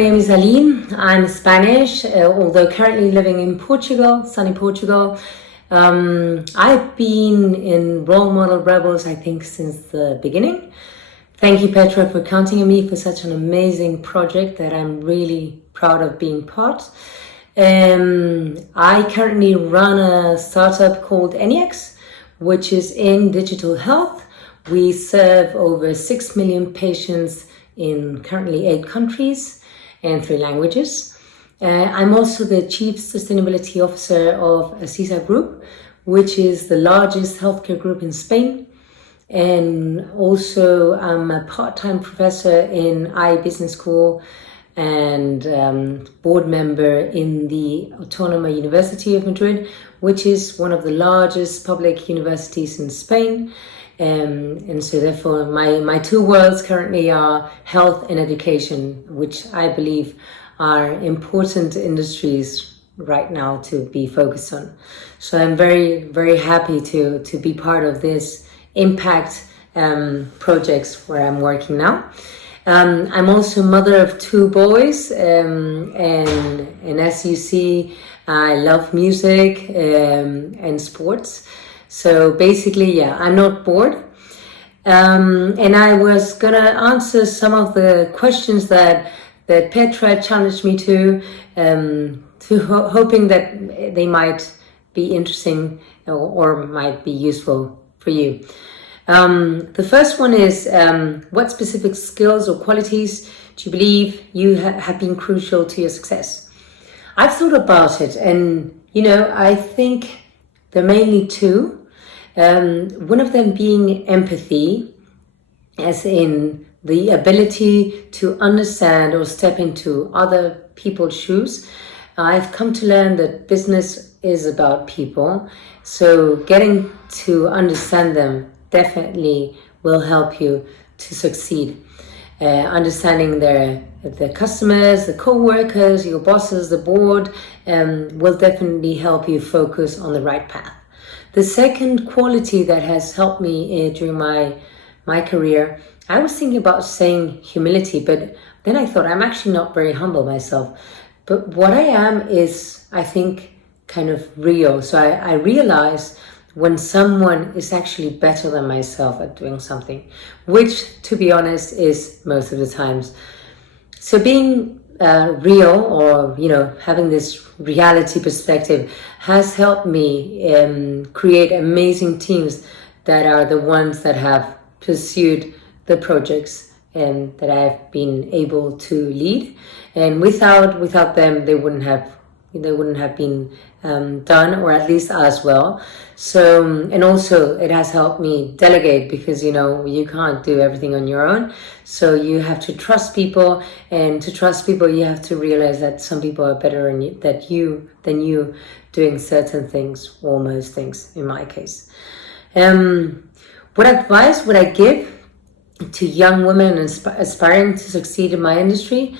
name is Aline. I'm Spanish, although currently living in Portugal, sunny Portugal. I've been in Rolemodel Rebels, I think, since the beginning. Thank you, Petra, for counting on me for such an amazing project that I'm really proud of being part. I currently run a startup called ENIAX, which is in digital health. We serve over 6 million patients in currently 8 countries and 3 languages. I'm also the Chief Sustainability Officer of CISA Group, which is the largest healthcare group in Spain. And also I'm a part-time professor in IE Business School and board member in the Autónoma University of Madrid, which is one of the largest public universities in Spain. And so therefore my 2 worlds currently are health and education, which I believe are important industries right now to be focused on. So I'm very, very happy to be part of this impact projects where I'm working now. I'm also mother of 2 boys, and as you see, I love music and sports. So basically, yeah, I'm not bored. And I was gonna answer some of the questions that Petra challenged me to hoping that they might be interesting or might be useful for you. The first one is, what specific skills or qualities do you believe you have been crucial to your success? I've thought about it, and I think there are mainly 2. One of them being empathy, as in the ability to understand or step into other people's shoes. I've come to learn that business is about people, so getting to understand them definitely will help you to succeed. Understanding the customers, the co-workers, your bosses, the board will definitely help you focus on the right path. The second quality that has helped me during my career, I was thinking about saying humility, but then I thought I'm actually not very humble myself. But what I am is, I think, kind of real. So I realize when someone is actually better than myself at doing something, which, to be honest, is most of the times. So being real, or having this reality perspective, has helped me create amazing teams that are the ones that have pursued the projects that I've been able to lead. And without them, they wouldn't have been done, or at least as well. So, and also it has helped me delegate, because you can't do everything on your own. So you have to trust people, and to trust people you have to realize that some people are better than you doing certain things, or most things in my case. What advice would I give to young women aspiring to succeed in my industry?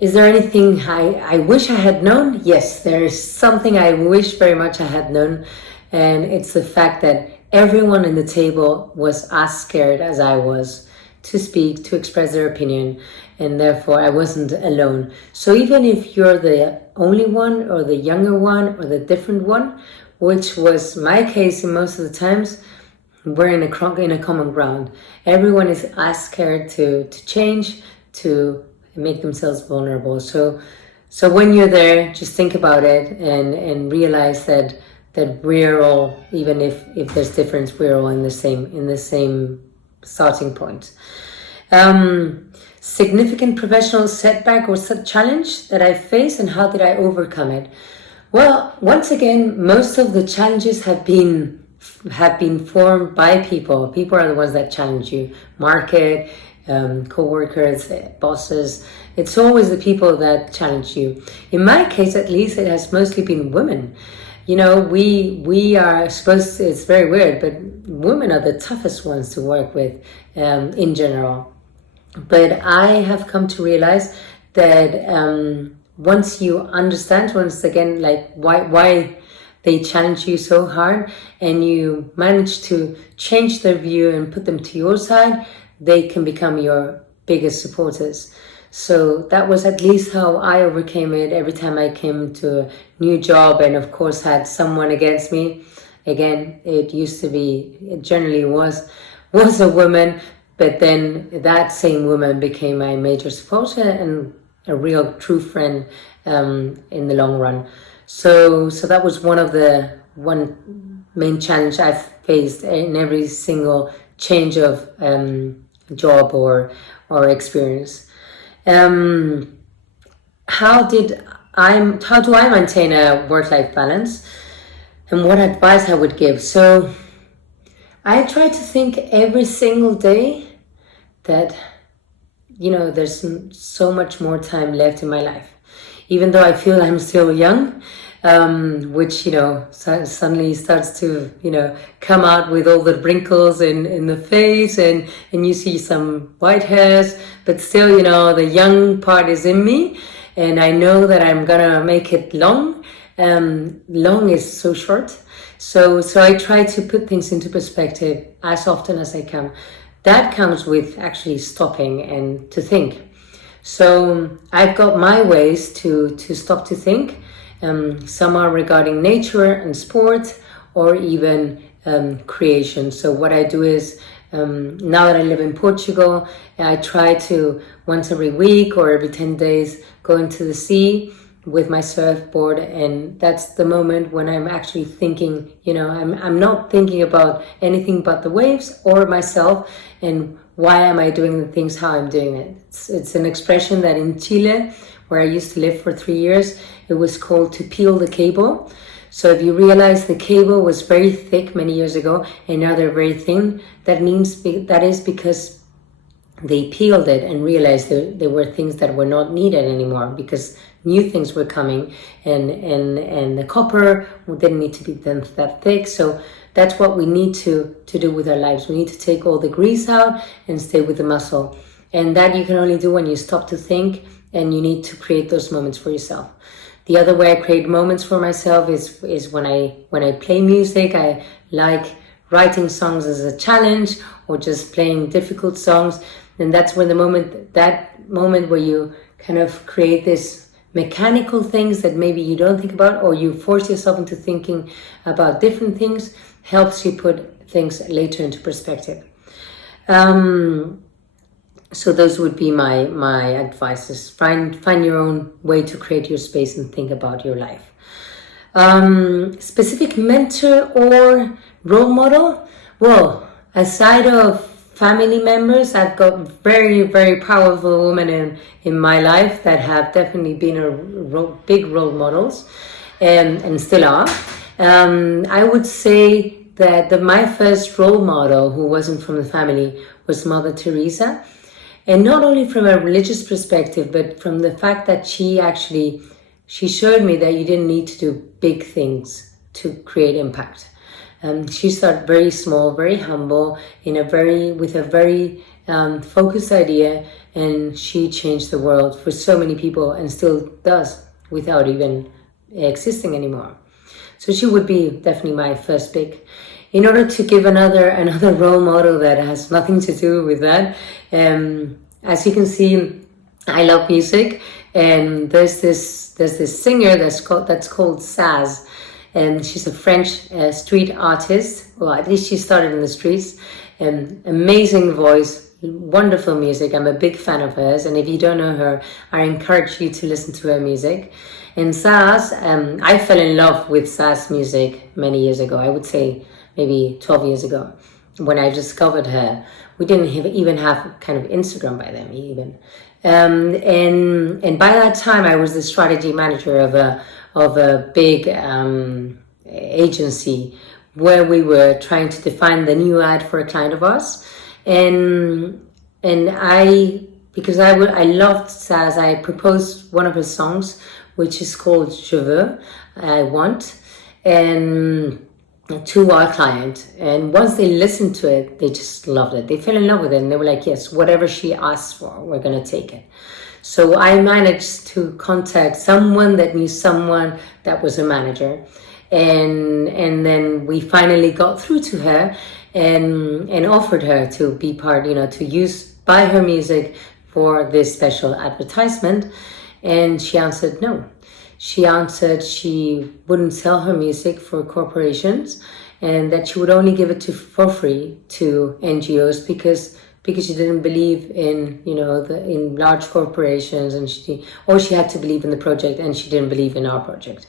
Is there anything I wish I had known? Yes, there is something I wish very much I had known, and it's the fact that everyone in the table was as scared as I was to speak, to express their opinion, and therefore I wasn't alone. So even if you're the only one, or the younger one, or the different one, which was my case in most of the times, we're in a common ground. Everyone is as scared to change, to make themselves vulnerable. So when you're there, just think about it and realize that we're all, even if there's difference, we're all in the same starting point. Significant professional setback or challenge that I faced, and how did I overcome it? Well, once again, most of the challenges have been formed by people. People are the ones that challenge you. Market, co-workers, bosses. It's always the people that challenge you. In my case, at least, it has mostly been women. We are supposed to, it's very weird, but women are the toughest ones to work with in general. But I have come to realize that once you understand, once again, like why they challenge you so hard, and you manage to change their view and put them to your side, they can become your biggest supporters. So that was at least how I overcame it every time I came to a new job, and of course had someone against me. Again, it used to be, it generally was a woman, but then that same woman became my major supporter and a real true friend in the long run. So that was one main challenge I've faced in every single change of job or experience. How do I maintain a work-life balance, and what advice I would give? So I try to think every single day that, there's so much more time left in my life, even though I feel I'm still young, which, suddenly starts to, come out with all the wrinkles in the face, and you see some white hairs, but still, the young part is in me, and I know that I'm gonna make it long. Long is so short. So I try to put things into perspective as often as I can. That comes with actually stopping and to think. So I've got my ways to stop to think. Some are regarding nature and sport, or even creation. So what I do is, now that I live in Portugal, I try to once every week or every 10 days go into the sea with my surfboard, and that's the moment when I'm actually thinking, I'm not thinking about anything but the waves or myself, and why am I doing the things how I'm doing it. It's an expression that in Chile, where I used to live for 3 years, it was called to peel the cable. So if you realize the cable was very thick many years ago and now they're very thin, that is because they peeled it and realized there were things that were not needed anymore, because new things were coming, and the copper didn't need to be that thick. So that's what we need to do with our lives. We need to take all the grease out and stay with the muscle. And that you can only do when you stop to think, and you need to create those moments for yourself. The other way I create moments for myself is when I play music. I like writing songs as a challenge, or just playing difficult songs. And that's when that moment where you kind of create this mechanical things that maybe you don't think about, or you force yourself into thinking about different things, helps you put things later into perspective. So those would be my advices. Find your own way to create your space and think about your life. Specific mentor or role model? Well, aside of family members, I've got very, very powerful women in my life that have definitely been big role models, and still are. I would say that my first role model, who wasn't from the family, was Mother Teresa. And not only from a religious perspective, but from the fact that she showed me that you didn't need to do big things to create impact. She started very small, very humble, with a very focused idea, and she changed the world for so many people, and still does, without even existing anymore. So she would be definitely my first pick. In order to give another role model that has nothing to do with that, as you can see, I love music, and there's this singer that's called Saz, and she's a French street artist. Well, at least she started in the streets. Amazing voice, wonderful music. I'm a big fan of hers, and if you don't know her, I encourage you to listen to her music. And Saz, I fell in love with Saz music many years ago. I would say maybe 12 years ago, when I discovered her. We didn't even have kind of Instagram by then even. And by that time, I was the strategy manager of a big agency, where we were trying to define the new ad for a client of ours. And because I loved Saz, I proposed one of her songs, which is called Je veux, I want, and to our client. And once they listened to it, they just loved it. They fell in love with it, and they were like, yes, whatever she asked for, we're going to take it. So I managed to contact someone that knew someone that was a manager. And then we finally got through to her and offered her to be part, to buy her music for this special advertisement? And she answered no. She answered she wouldn't sell her music for corporations, and that she would only give it for free to NGOs because she didn't believe in, you know, in large corporations, and she had to believe in the project, and she didn't believe in our project.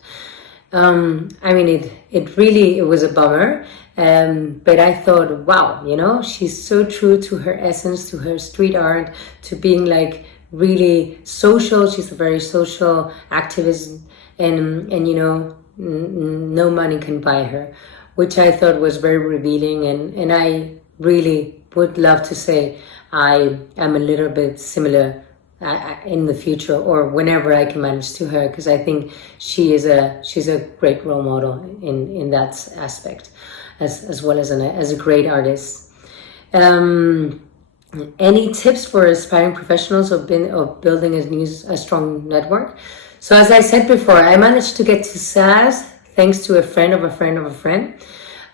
I mean, it was a bummer, but I thought, wow, you know, she's so true to her essence, to her street art, to being like really social. She's a very social activist, and you know, no money can buy her, which I thought was very revealing, and I really would love to say I am a little bit similar in the future, or whenever I can manage, to her, because I think she's a great role model in that aspect, as well as a great artist. Any tips for aspiring professionals of building a strong network? So as I said before, I managed to get to SAS thanks to a friend of a friend of a friend.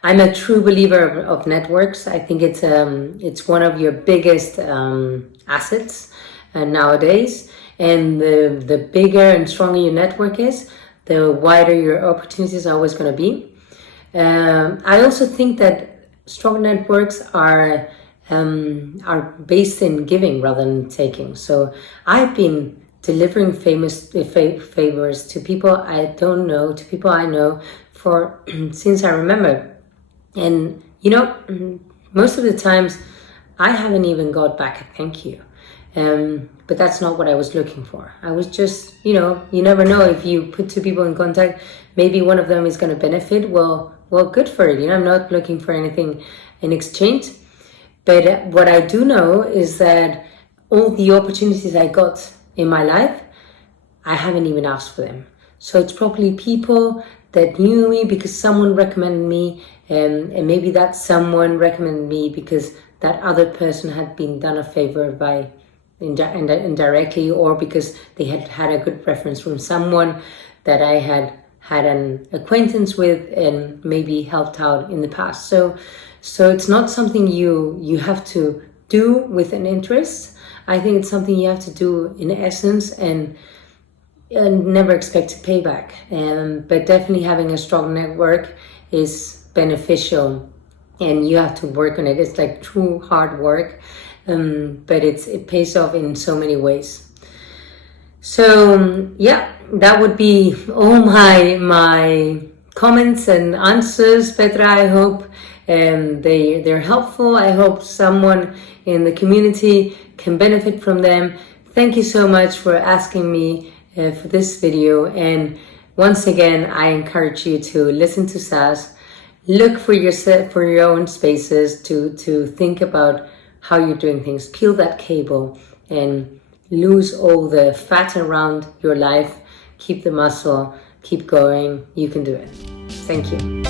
I'm a true believer of networks. I think it's one of your biggest assets nowadays. And the bigger and stronger your network is, the wider your opportunities are always going to be. I also think that strong networks are based in giving rather than taking. So I've been delivering favors to people I don't know, to people I know since I remember. And, you know, most of the times I haven't even got back a thank you. But that's not what I was looking for. I was just, you know, you never know, if you put two people in contact, maybe one of them is going to benefit. Well, good for it. You know, I'm not looking for anything in exchange. But what I do know is that all the opportunities I got in my life, I haven't even asked for them. So it's probably people that knew me because someone recommended me, and maybe that someone recommended me because that other person had been done a favor by indirectly, or because they had a good reference from someone that I had an acquaintance with and maybe helped out in the past. So it's not something you have to do with an interest. I think it's something you have to do in essence, and never expect a payback. But definitely having a strong network is beneficial, and you have to work on it. It's like true hard work, but it pays off in so many ways. So yeah, that would be all my comments and answers, Petra. I hope they're helpful. I hope someone in the community can benefit from them. Thank you so much for asking me for this video, and once again I encourage you to listen to SAS. Look for your own spaces to think about how you're doing things. Peel that cable and lose all the fat around your life. Keep the muscle, keep going. You can do it. Thank you.